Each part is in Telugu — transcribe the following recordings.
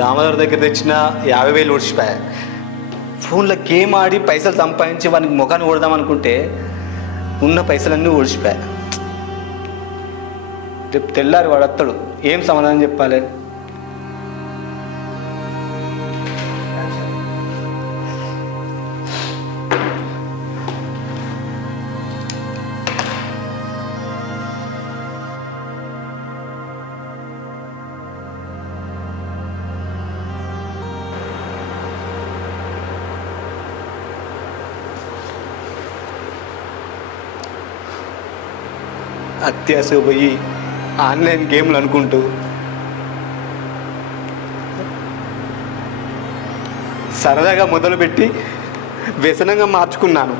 దామోదర్ దగ్గర తెచ్చిన 50,000 ఊడ్చిపోయా. ఫోన్లో గేమ్ ఆడి పైసలు సంపాదించి వానికి ముఖాన్ని కొడదాం అనుకుంటే ఉన్న పైసలన్నీ ఊడ్చిపోయా. రేపు తెల్లారి వాడు వస్తాడు, ఏం సమాధానం చెప్పాలి? అత్యాశకు పోయి ఆన్లైన్ గేమ్లు అనుకుంటూ సరదాగా మొదలుపెట్టి వ్యసనంగా మార్చుకున్నాను.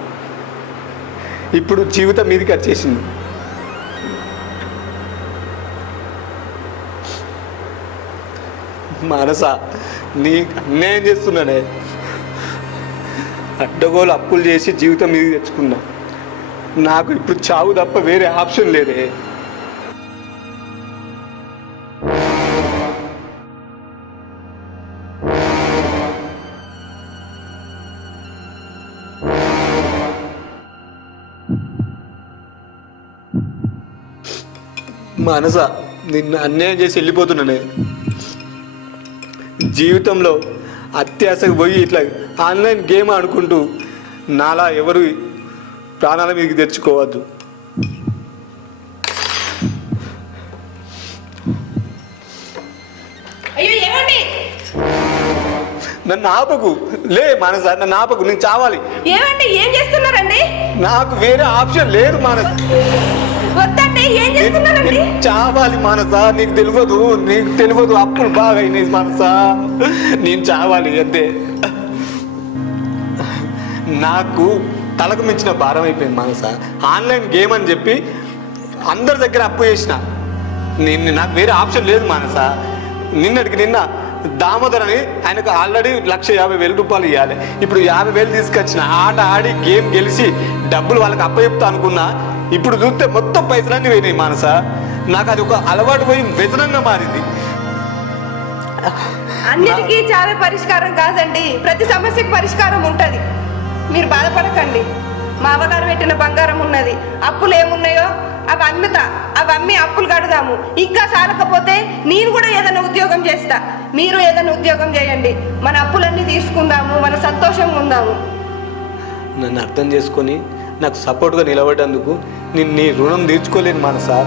ఇప్పుడు జీవితం మీదకి వచ్చేసింది. మనసా నీ అన్యాయం చేస్తున్నానే. అడ్డగోలు అప్పులు చేసి జీవితం మీదకి తెచ్చుకున్నా. నాకు ఇప్పుడు చావు తప్ప వేరే ఆప్షన్ లేదే. మనసా నిన్ను అన్యాయం చేసి వెళ్ళిపోతున్నానే. జీవితంలో అత్యాశకు పోయి ఇట్లా ఆన్లైన్ గేమ్ ఆడుకుంటూ నాలా ఎవరు ప్రాణాల మీదకి తెచ్చుకోవద్దు. నన్ను ఆపకు. లే మనస, నన్ను ఆపకు. నేను చావాలి. ఏమండి ఏం చేస్తున్నారండి? నాకు వేరే ఆప్షన్ లేదు మనస. వద్దండి, ఏం చేస్తున్నారండి? చావాలి మనస. నీకు తెలియదు అప్పులు బాగా అయినాయి మనస. నేను చావాలి అంతే. నాకు తలకు మించిన భారం అయిపోయింది మనస. ఆన్లైన్ గేమ్ అని చెప్పి అందరి దగ్గర అప్పు చేసిన. నాకు వేరే ఆప్షన్ లేదు మనస. నిన్న దామోదర్ అని ఆయనకు ఆల్రెడీ 1,50,000 ఇవ్వాలి. ఇప్పుడు 50,000 తీసుకొచ్చిన. ఆట ఆడి గేమ్ గెలిచి డబ్బులు వాళ్ళకి అప్పచెప్తా అనుకున్నా. ఇప్పుడు చూస్తే మొత్తం పైసలన్నీ పోయినాయి మనస. నాకు అది ఒక అలవాటు పోయి వ్యసనంగా మారింది. అన్నిటికీ చాలా పరిష్కారం కాదండి, ప్రతి సమస్యకు పరిష్కారం ఉంటుంది. మీరు బాధపడకండి. మా అవ్వగారు పెట్టిన బంగారం ఉన్నది, అప్పులు ఏమున్నాయో అవి అమ్మి అప్పులు కడదాము. ఇంకా చాలకపోతే నేను కూడా ఏదైనా ఉద్యోగం చేస్తా, మీరు ఏదైనా ఉద్యోగం చేయండి. మన అప్పులన్నీ తీసుకుందాము, మన సంతోషంగా ఉందాము. నన్ను అర్థం చేసుకొని నాకు సపోర్ట్గా నిలబడేందుకు నీ రుణం తీర్చుకోలేను మనసా.